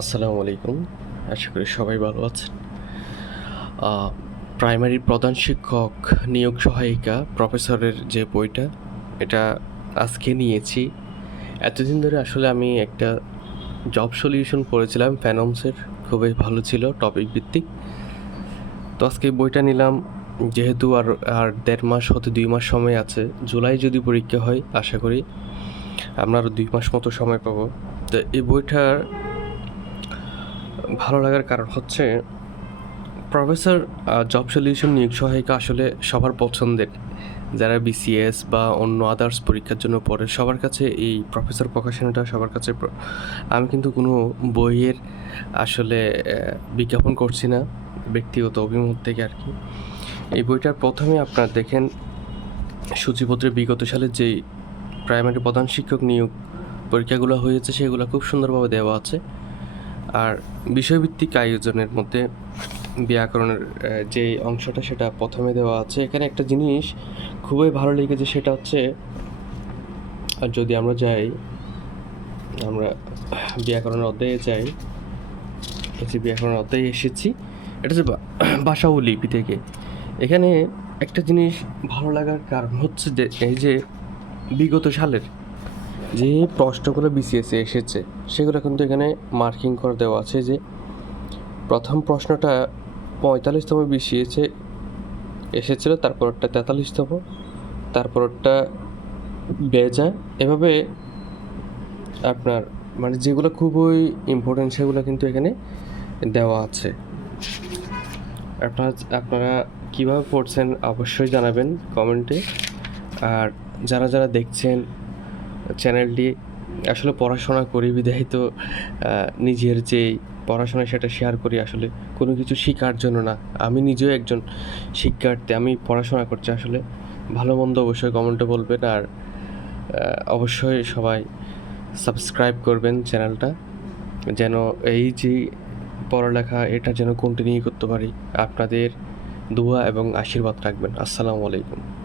আসসালামু আলাইকুম। আশা করি সবাই ভালো আছেন। আ প্রাইমারি প্রধান শিক্ষক নিয়োগ সহায়িকা প্রফেসরের যে বইটা, এটা আজকে নিয়েছি। এতদিন ধরে আসলে আমি একটা জব সলিউশন পড়েছিলাম ফ্যানমসের, খুবই ভালো ছিল টপিক ভিত্তিক। তো আজকে এই বইটা নিলাম যেহেতু আর ১.৫ মাস হতে ২ মাস সময় আছে। জুলাই যদি পরীক্ষা হয় আশা করি আমরা আরও ২ মাস মতো সময় পাবো। তো এই বইটার ভালো লাগার কারণ হচ্ছে প্রফেসর জব সলিউশন নিয়োগ সহায়িকা আসলে সবার পছন্দের। যারা বিসিএস বা অন্য আদার্স পরীক্ষার জন্য পড়ে সবার কাছে এই প্রফেসর প্রকাশনাটা সবার কাছে আমি কিন্তু কোনো বইয়ের আসলে বিজ্ঞাপন করছি না, ব্যক্তিগত অভিমত থেকে আর কি। এই বইটার প্রথমে আপনারা দেখেন সূচিপত্রে বিগত সালের যেই প্রাইমারি প্রধান শিক্ষক নিয়োগ পরীক্ষাগুলো হয়েছে সেগুলো খুব সুন্দরভাবে দেওয়া আছে। আর বিষয়ভিত্তিক আয়োজনের মধ্যে ব্যাকরণের যে অংশটা সেটা প্রথমে দেওয়া আছে। এখানে একটা জিনিস খুবই ভালো লেগেছে, সেটা হচ্ছে যদি আমরা ব্যাকরণের অধ্যায়ে যাই, এই যে ব্যাকরণের অধ্যায়ে এসেছি, এটা হচ্ছে ভাষা ও লিপি থেকে। এখানে একটা জিনিস ভালো লাগার কারণ হচ্ছে যে এই যে বিগত সালের যে প্রশ্নগুলো বিসিএসে এসেছে সেগুলো কিন্তু এখানে মার্কিং করে দেওয়া আছে যে প্রথম প্রশ্নটা ৪৫তম বিসিএসে এসেছিলো, তারপরটা ৪৩তম, তারপরটা বেজা, এভাবে আপনার মানে যেগুলো খুবই ইম্পর্টেন্ট সেগুলো কিন্তু এখানে দেওয়া আছে। আপনারা কীভাবে পড়ছেন অবশ্যই জানাবেন কমেন্টে। আর যারা দেখছেন চ্যানেলটি, আসলে পড়াশোনা করি বিধায় তো নিজের যেই পড়াশোনা সেটা শেয়ার করি, আসলে কোনো কিছু শেখার জন্য না। আমি নিজেও একজন শিক্ষার্থী, আমি পড়াশোনা করছি। আসলে ভালো মন্দ অবশ্যই কমেন্টে বলবেন। আর অবশ্যই সবাই সাবস্ক্রাইব করবেন চ্যানেলটা, যেন এই যে পড়ালেখা এটা যেন কন্টিনিউ করতে পারি। আপনাদের দোয়া এবং আশীর্বাদ রাখবেন। আসসালামু আলাইকুম।